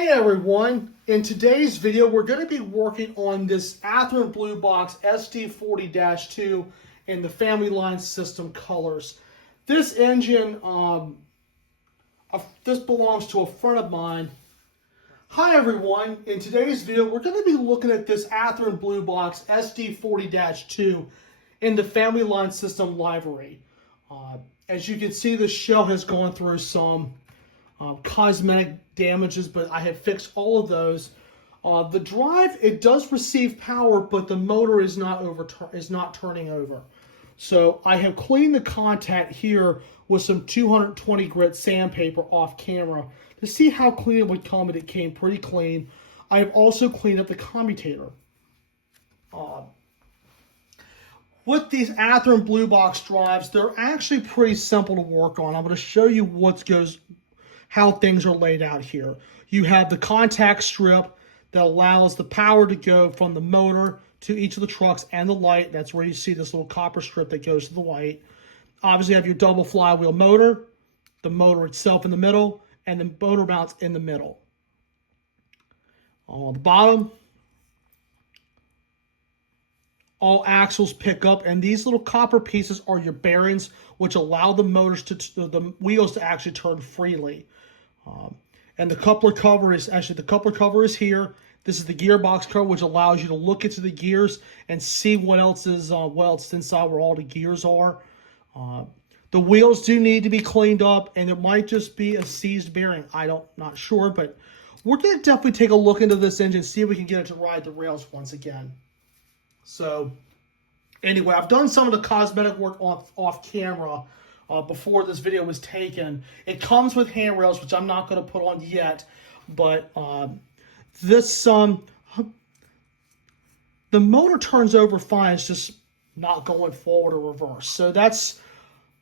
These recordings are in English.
Hey everyone, in today's video we're going to be working on this Athearn Blue box SD40-2 in the family line system colors. This engine, this belongs to a friend of mine. Hi everyone, in today's video we're going to be looking at this Athearn Blue box SD40-2 in the family line system library. As you can see, the shell has gone through some cosmetic damages, but I have fixed all of those. The drive, it does receive power, but the motor is not turning over. So I have cleaned the contact here with some 220 grit sandpaper off camera to see how clean it would come, and it came pretty clean. I have also cleaned up the commutator. With these Athearn Blue box drives, they're actually pretty simple to work on. I'm going to show you how things are laid out here. You have the contact strip that allows the power to go from the motor to each of the trucks and the light. That's where you see this little copper strip that goes to the light. Obviously, you have your double flywheel motor, the motor itself in the middle, and the motor mounts in the middle. On the bottom, all axles pick up, and these little copper pieces are your bearings, which allow the wheels to actually turn freely. And the coupler cover is here. This is the gearbox cover, which allows you to look into the gears and see what else is inside, where all the gears are. The wheels do need to be cleaned up, and it might just be a seized bearing. Not sure, but we're going to definitely take a look into this engine, see if we can get it to ride the rails once again. So, anyway, I've done some of the cosmetic work off camera before this video was taken. It comes with handrails, which I'm not going to put on yet, but the motor turns over fine. It's just not going forward or reverse. So that's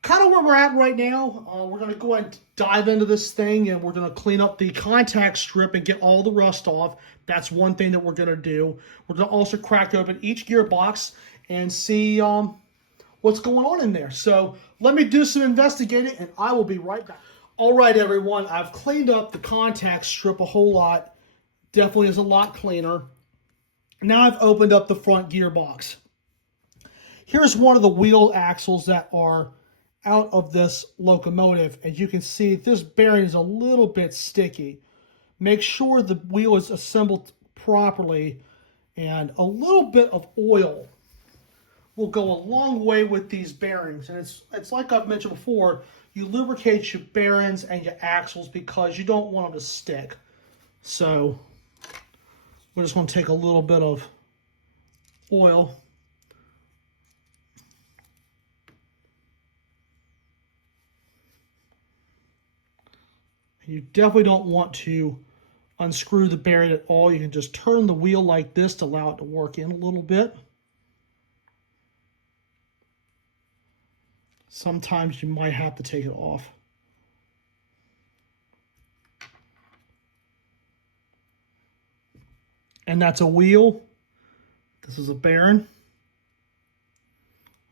kind of where we're at right now. We're going to go ahead and dive into this thing, and we're going to clean up the contact strip and get all the rust off. That's one thing that we're going to do. We're going to also crack open each gearbox and see what's going on in there. So let me do some investigating, and I will be right back. All right, everyone, I've cleaned up the contact strip a whole lot. Definitely is a lot cleaner. Now I've opened up the front gearbox. Here's one of the wheel axles that are out of this locomotive. As you can see, this bearing is a little bit sticky. Make sure the wheel is assembled properly, and a little bit of oil will go a long way with these bearings. And it's like I've mentioned before, you lubricate your bearings and your axles because you don't want them to stick. So we're just going to take a little bit of oil. You definitely don't want to unscrew the bearing at all. You can just turn the wheel like this to allow it to work in a little bit. Sometimes you might have to take it off. And that's a wheel. This is a bearing.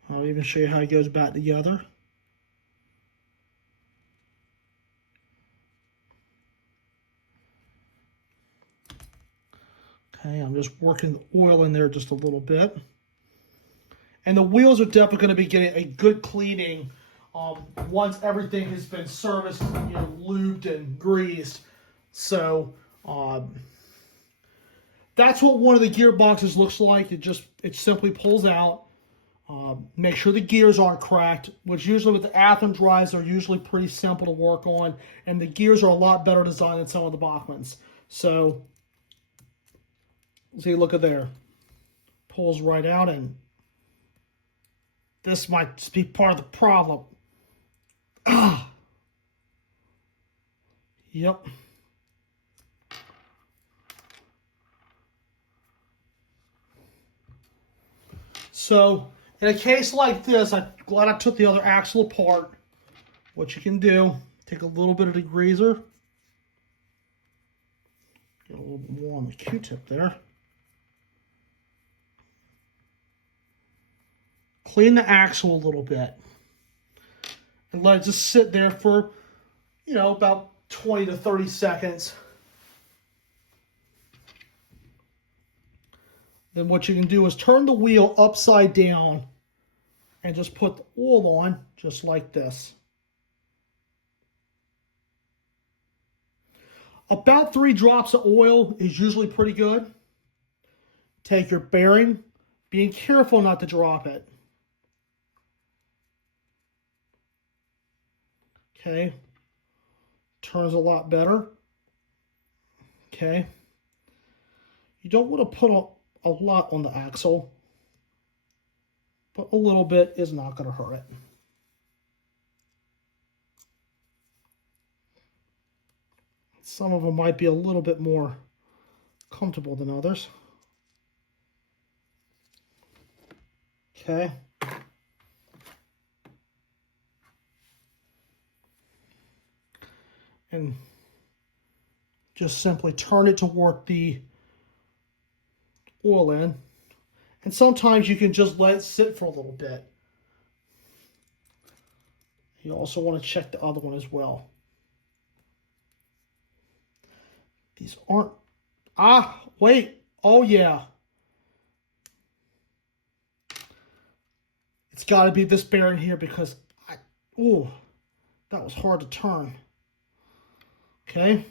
I'll even show you how it goes back together. Okay, I'm just working the oil in there just a little bit. And the wheels are definitely going to be getting a good cleaning once everything has been serviced, lubed and greased. So that's what one of the gearboxes looks like. It simply pulls out. Make sure the gears aren't cracked, which usually with the Athearn drives are usually pretty simple to work on, and the gears are a lot better designed than some of the Bachmans. So see, look at there. Pulls right out, and this might be part of the problem. Yep. So, in a case like this, I'm glad I took the other axle apart. What you can do, take a little bit of degreaser. Get a little bit more on the Q-tip there. Clean the axle a little bit. And let it just sit there for, about 20 to 30 seconds. then what you can do is turn the wheel upside down and just put the oil on just like this. About 3 drops of oil is usually pretty good. Take your bearing, being careful not to drop it. Okay, turns a lot better. Okay, you don't want to put a lot on the axle, but a little bit is not going to hurt it. Some of them might be a little bit more comfortable than others. Okay. And just simply turn it to work the oil in. And sometimes you can just let it sit for a little bit. You also want to check the other one as well. These aren't... wait. Oh, yeah. It's got to be this bearing here because... that was hard to turn. Okay.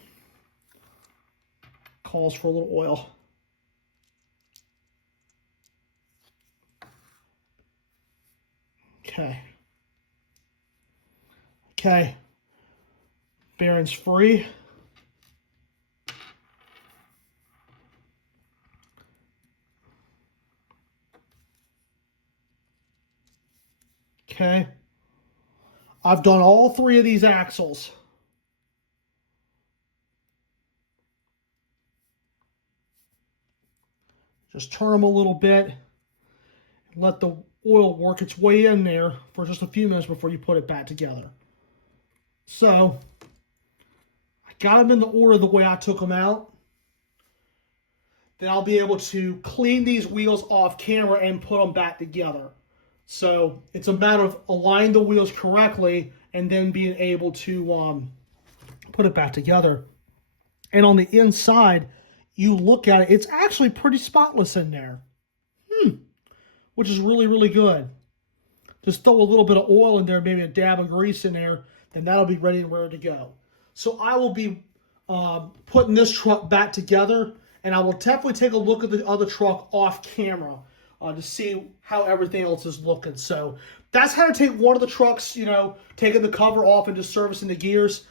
Calls for a little oil. Okay. Okay. Bearing's free. Okay. I've done all 3 of these axles. Just turn them a little bit. Let the oil work its way in there for just a few minutes before you put it back together. So, I got them in the order the way I took them out. Then I'll be able to clean these wheels off camera and put them back together. So, it's a matter of aligning the wheels correctly and then being able to put it back together. And on the inside, you look at it, it's actually pretty spotless in there. Which is really, really good. Just throw a little bit of oil in there, maybe a dab of grease in there, then that'll be ready to go. So I will be putting this truck back together, and I will definitely take a look at the other truck off camera to see how everything else is looking. So that's how to take one of the trucks, taking the cover off and just servicing the gears.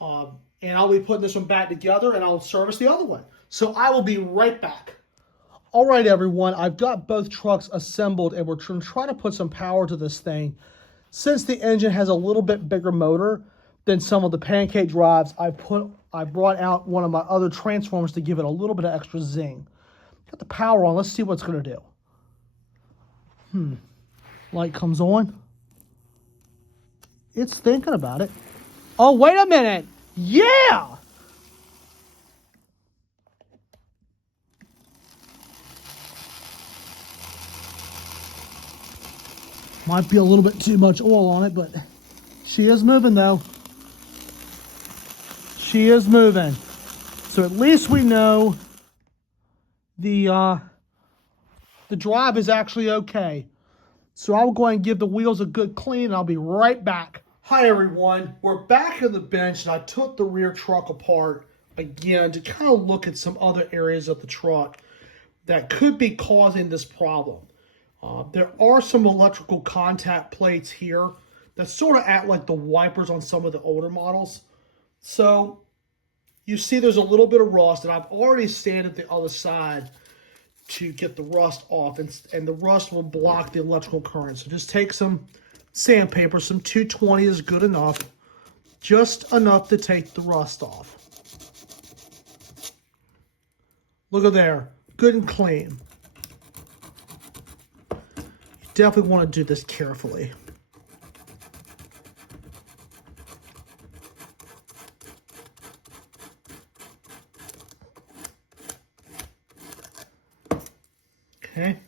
And I'll be putting this one back together, and I'll service the other one. So I will be right back. All right, everyone, I've got both trucks assembled, and we're going to try to put some power to this thing. Since the engine has a little bit bigger motor than some of the pancake drives, I brought out one of my other transformers to give it a little bit of extra zing. Got the power on. Let's see what it's going to do. Light comes on. It's thinking about it. Oh, wait a minute. Yeah! Might be a little bit too much oil on it, but she is moving though. She is moving. So at least we know the drive is actually okay. So I'll go ahead and give the wheels a good clean, and I'll be right back. Hi everyone, we're back on the bench, and I took the rear truck apart again to kind of look at some other areas of the truck that could be causing this problem. There are some electrical contact plates here that sort of act like the wipers on some of the older models. So you see there's a little bit of rust, and I've already sanded the other side to get the rust off, and the rust will block the electrical current. So just take some sandpaper, some 220 is good enough, just enough to take the rust off. Look at there, good and clean. Definitely want to do this carefully. Okay.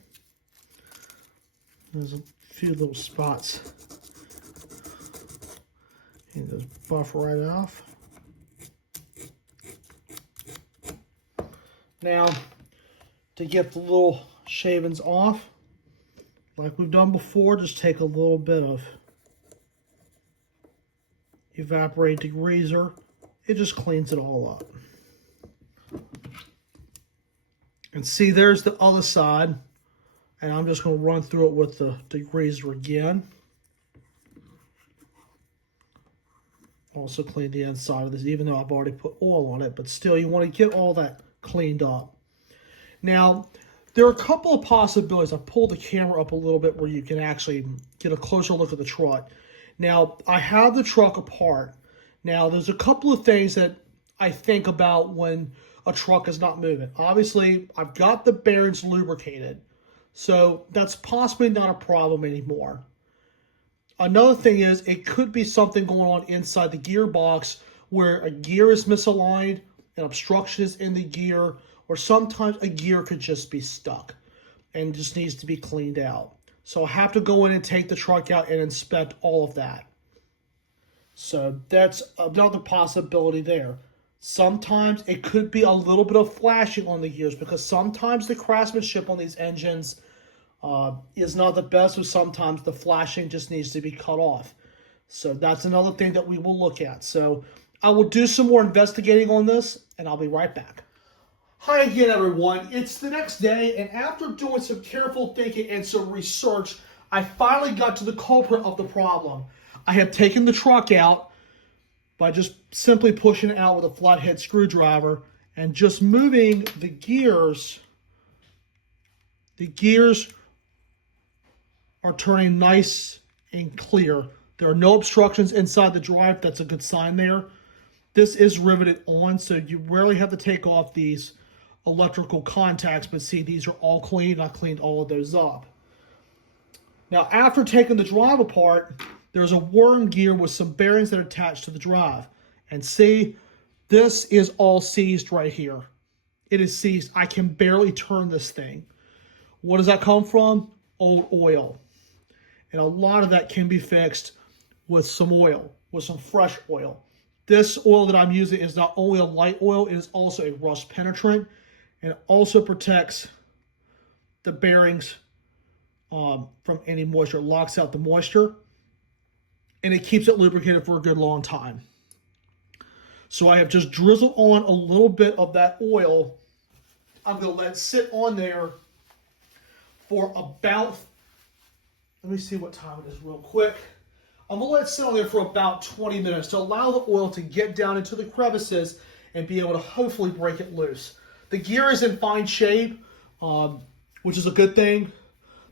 There's a few little spots. And just buff right off. Now, to get the little shavings off. Like we've done before, just take a little bit of evaporate degreaser. It just cleans it all up. And see, there's the other side. And I'm just going to run through it with the degreaser again. Also clean the inside of this, even though I've already put oil on it. But still, you want to get all that cleaned up. Now, there are a couple of possibilities. I pulled the camera up a little bit where you can actually get a closer look at the truck. Now, I have the truck apart. Now, there's a couple of things that I think about when a truck is not moving. Obviously, I've got the bearings lubricated, so that's possibly not a problem anymore. Another thing is, it could be something going on inside the gearbox where a gear is misaligned, an obstruction is in the gear, or sometimes a gear could just be stuck and just needs to be cleaned out. So I have to go in and take the truck out and inspect all of that. So that's another possibility there. Sometimes it could be a little bit of flashing on the gears because sometimes the craftsmanship on these engines is not the best, or sometimes the flashing just needs to be cut off. So that's another thing that we will look at. So I will do some more investigating on this, and I'll be right back. Hi again, everyone. It's the next day, and after doing some careful thinking and some research, I finally got to the culprit of the problem. I have taken the truck out by just simply pushing it out with a flathead screwdriver and just moving the gears. The gears are turning nice and clear. There are no obstructions inside the drive. That's a good sign there. This is riveted on, so you rarely have to take off these electrical contacts, but see, these are all clean. I cleaned all of those up. Now, after taking the drive apart, there's a worm gear with some bearings that are attached to the drive. And see, this is all seized right here. It is seized. I can barely turn this thing. What does that come from? Old oil. And a lot of that can be fixed with some oil, with some fresh oil. This oil that I'm using is not only a light oil, it is also a rust penetrant. And it also protects the bearings from any moisture. It locks out the moisture. And it keeps it lubricated for a good long time. So I have just drizzled on a little bit of that oil. I'm going to let it sit on there for about, let me see what time it is real quick. I'm going to let it sit on there for about 20 minutes to allow the oil to get down into the crevices and be able to hopefully break it loose. The gear is in fine shape, which is a good thing.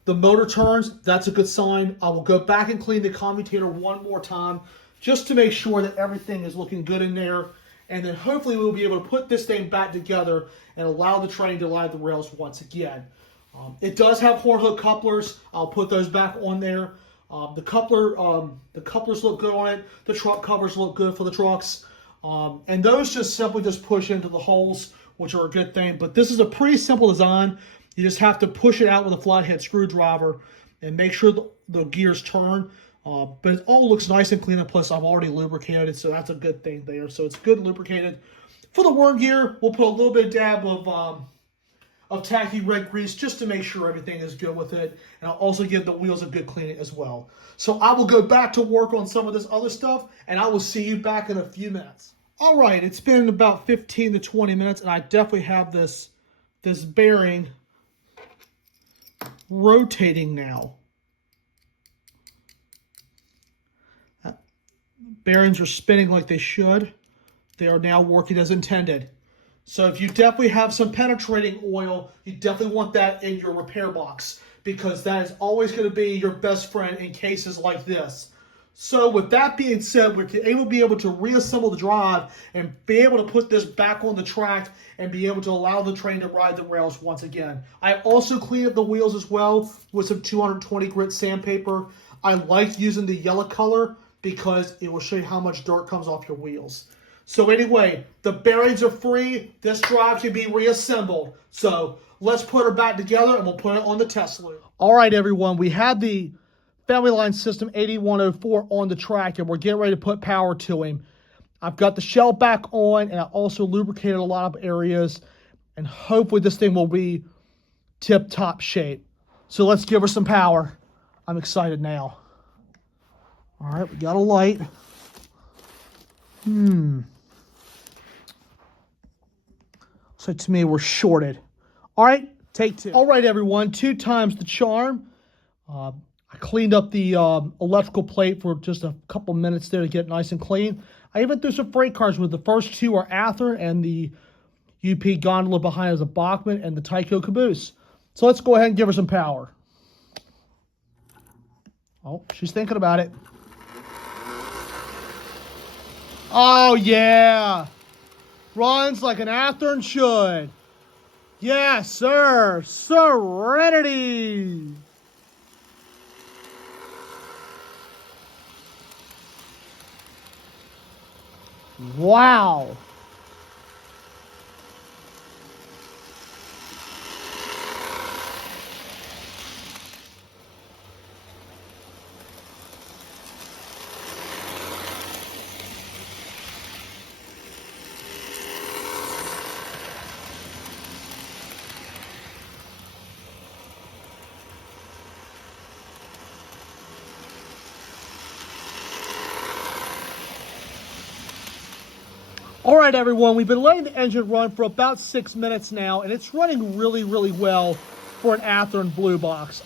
The motor turns, that's a good sign. I will go back and clean the commutator one more time just to make sure that everything is looking good in there. And then hopefully we'll be able to put this thing back together and allow the train to line the rails once again. It does have horn hook couplers. I'll put those back on there. The couplers look good on it. The truck covers look good for the trucks. And those just simply just push into the holes, which are a good thing. But this is a pretty simple design. You just have to push it out with a flathead screwdriver and make sure the gears turn. But it all looks nice and clean, and plus I've already lubricated it, so that's a good thing there. So it's good lubricated. For the worm gear, we'll put a little bit of dab of tacky red grease just to make sure everything is good with it. And I'll also give the wheels a good cleaning as well. So I will go back to work on some of this other stuff, and I will see you back in a few minutes. All right, it's been about 15 to 20 minutes, and I definitely have this bearing rotating now. Bearings are spinning like they should. They are now working as intended. So if you definitely have some penetrating oil, you definitely want that in your repair box, because that is always going to be your best friend in cases like this. So with that being said, we're able to reassemble the drive and be able to put this back on the track and be able to allow the train to ride the rails once again. I also cleaned up the wheels as well with some 220 grit sandpaper. I like using the yellow color because it will show you how much dirt comes off your wheels. So anyway, the bearings are free. This drive can be reassembled. So let's put her back together and we'll put it on the test loop. All right, everyone, we have the Family Line System 8104 on the track, and we're getting ready to put power to him. I've got the shell back on, and I also lubricated a lot of areas, and hopefully this thing will be tip-top shape. So let's give her some power. I'm excited now. All right, we got a light. So to me, we're shorted. All right, take two. All right, everyone, 2 times the charm. I cleaned up the electrical plate for just a couple minutes there to get nice and clean. I even threw some freight cars with the first 2 are Athearn, and the UP gondola behind is a Bachmann, and the Tyco caboose. So let's go ahead and give her some power. Oh, she's thinking about it. Oh, yeah. Runs like an Athearn should. Yes, sir. Serenity. Wow. All right, everyone, we've been letting the engine run for about 6 minutes now, and it's running really, really well for an Athearn Blue box.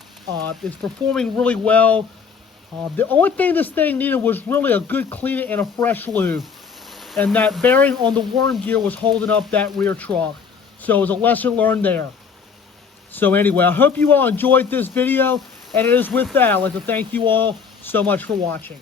It's performing really well. The only thing this thing needed was really a good clean and a fresh lube, and that bearing on the worm gear was holding up that rear truck. So it was a lesson learned there. So anyway, I hope you all enjoyed this video, and it is with that, I'd like to thank you all so much for watching.